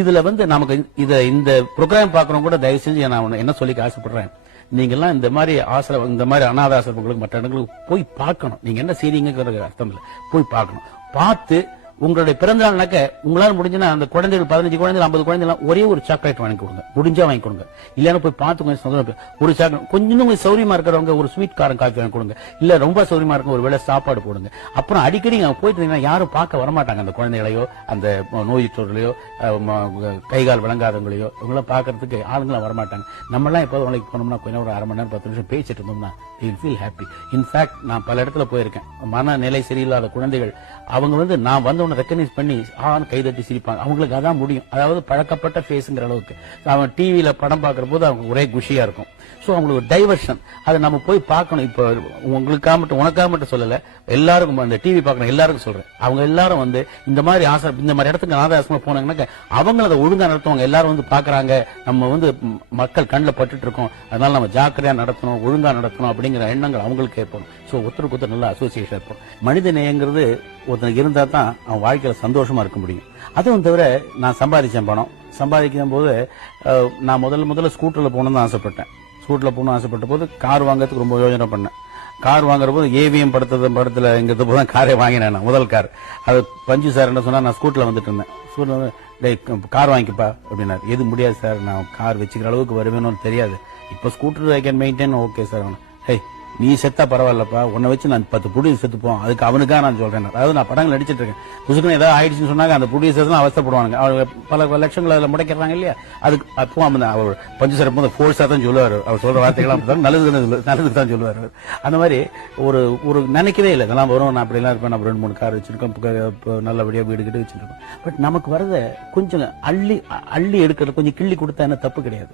இதுல வந்து நமக்கு இந்த ப்ரோக்ராம் பாக்குறவங்க கூட தயவு செஞ்சு நான் என்ன சொல்லிக்க ஆசைப்படுறேன், நீங்க எல்லாம் இந்த மாதிரி இந்த மாதிரி அனாத ஆசிரமங்களுக்கு மற்ற இடங்களுக்கு போய் பார்க்கணும். நீங்க என்ன செய்றீங்கிறது அர்த்தம் இல்ல, போய் பார்க்கணும். பார்த்து உங்களுடைய பிறந்த நாள்னாக்க உங்களால முடிஞ்சுன்னா அந்த குழந்தைகள் 15 குழந்தைகள் 50 குழந்தைகள் ஒரே ஒரு சாக்லேட் வாங்கி கொடுங்க, முடிஞ்சா வாங்கி கொடுங்க. இல்லன்னா போய் பார்த்து கொஞ்சம் சந்தோஷம் ஒரு சாக்லேட், கொஞ்சம் சௌரியமா இருக்கிறவங்க ஒரு ஸ்வீட் காரம் காஃபி வாங்கி கொடுங்க. இல்ல ரொம்ப சௌரியமா இருக்க ஒரு வேளை சாப்பாடு போடுங்க. அப்புறம் அடிக்கடி போயிட்டு யாரும் பார்க்க வரமாட்டாங்க, அந்த குழந்தைகளையோ அந்த நோயுற்றோர்களையோ கைகால் விளங்காதவங்களையோ இவங்களாம் பாக்குறதுக்கு ஆளுங்களாம் வரமாட்டாங்க. நம்ம எல்லாம் எப்போது உனக்கு போனோம்னா கொஞ்சம் ஒரு 1/2 மணி நேரம் 10 நிமிஷம் பேசிட்டு இருந்தோம்னா ஃபீல் ஹாப்பி. இன்ஃபேக்ட் நான் பல இடத்துல போயிருக்கேன், மனநிலை சரியில்லாத குழந்தைகள் அவங்க நான் வந்தவன ரெக்கக்னைஸ் பண்ணி கைதட்டி சிரிப்பாங்க. அவங்களுக்கு அதான் முடியும். அதாவது பழக்கப்பட்ட ஃபேஸ்ங்கிற அளவுக்கு அவன் டிவியில படம் பார்க்கிற போது அவங்க ஒரே குஷியா இருக்கும். சோ அவங்களுக்கு டைவர்ஷன், அதை நம்ம போய் பார்க்கணும். இப்ப உங்களுக்காக மட்டும் உனக்காக மட்டும் சொல்லல, எல்லாருக்கும் அந்த டிவி பார்க்கணும் எல்லாருக்கும் சொல்றேன். அவங்க எல்லாரும் இந்த மாதிரி இந்த மாதிரி இடத்துக்கு அனாதாசமா போனாங்கன்னா அவங்க அதை ஒழுங்கா நடத்துவாங்க. எல்லாரும் பாக்குறாங்க, நம்ம மக்கள் கண்ணில் பட்டுட்டு இருக்கோம், அதனால நம்ம ஜாக்கிரதையா நடத்தணும், ஒழுங்கா நடத்தணும் அப்படிங்கிற எண்ணங்கள் அவங்களுக்கு ஏற்படும். சோ ஒருத்தருக்கு ஒருத்தர் நல்ல அசோசியேஷன் இருக்கும். மனித நேயங்கிறது ஒருத்தனுக்கு இருந்தா தான் அவன் வாழ்க்கையில சந்தோஷமா இருக்க முடியும். அதுவும் தவிர நான் சம்பாதிச்சேன் பணம். சம்பாதிக்கும் போது நான் முதல்ல ஸ்கூட்டர்ல போகணும்னு ஆசைப்பட்டேன். ஸ்கூட்டர்ல போகணும்னு ஆசைப்பட்ட போது கார் வாங்கறதுக்கு ரொம்ப யோசனை பண்ணேன். கார் வாங்குற போது ஏவிஎம் படத்துல இங்கிறது போது காரை வாங்கினேன். முதல் கார் அது பஞ்சு சார் என்ன சொன்னா, நான் ஸ்கூட்டர்ல வந்துட்டு இருந்தேன். ஸ்கூட்டர் கார் வாங்கிப்பா அப்படின்னாரு. எது முடியாது சார், நான் கார் வச்சுக்கிற அளவுக்கு வருவேன்னு தெரியாது. இப்ப scooter I can maintain. Okay sir. Hey நீ செத்தா பரவாயில்லப்பா, உன்னை வச்சு நான் 10 ப்ரொடியூசர் செத்துப்போம், அதுக்கு அவனுக்காக நான் சொல்றேன். அதாவது நான் படங்கள் நடிச்சிட்டு இருக்கேன், புதுசுக்கு ஏதாவது ஆயிடுச்சுன்னு சொன்னாங்க அந்த ப்ரொடியூசர்ஸ் அவஸ்தப்படுவாங்க. அவங்க பல லட்சங்கள் அதுல முடைக்கிறாங்க இல்லையா. அதுக்கு அப்போ அவர் பஞ்சு சார் போது ஃபோர்ஸா தான் சொல்லுவாரு. அவர் சொல்ற வார்த்தைகள்லாம் நல்லது தான் சொல்லுவாரு. அந்த மாதிரி ஒரு நினைக்கவே இல்லை இதெல்லாம் வரும், நான் அப்படிலாம் இருப்பேன், நம்ம 2-3 கார் வச்சிருக்கோம், நல்லபடியா வீடு கிட்ட வச்சிருக்கோம். பட் நமக்கு வரத கொஞ்சம் அள்ளி எடுக்கிறது, கொஞ்சம் கிள்ளி கொடுத்தா என்ன தப்பு கிடையாது.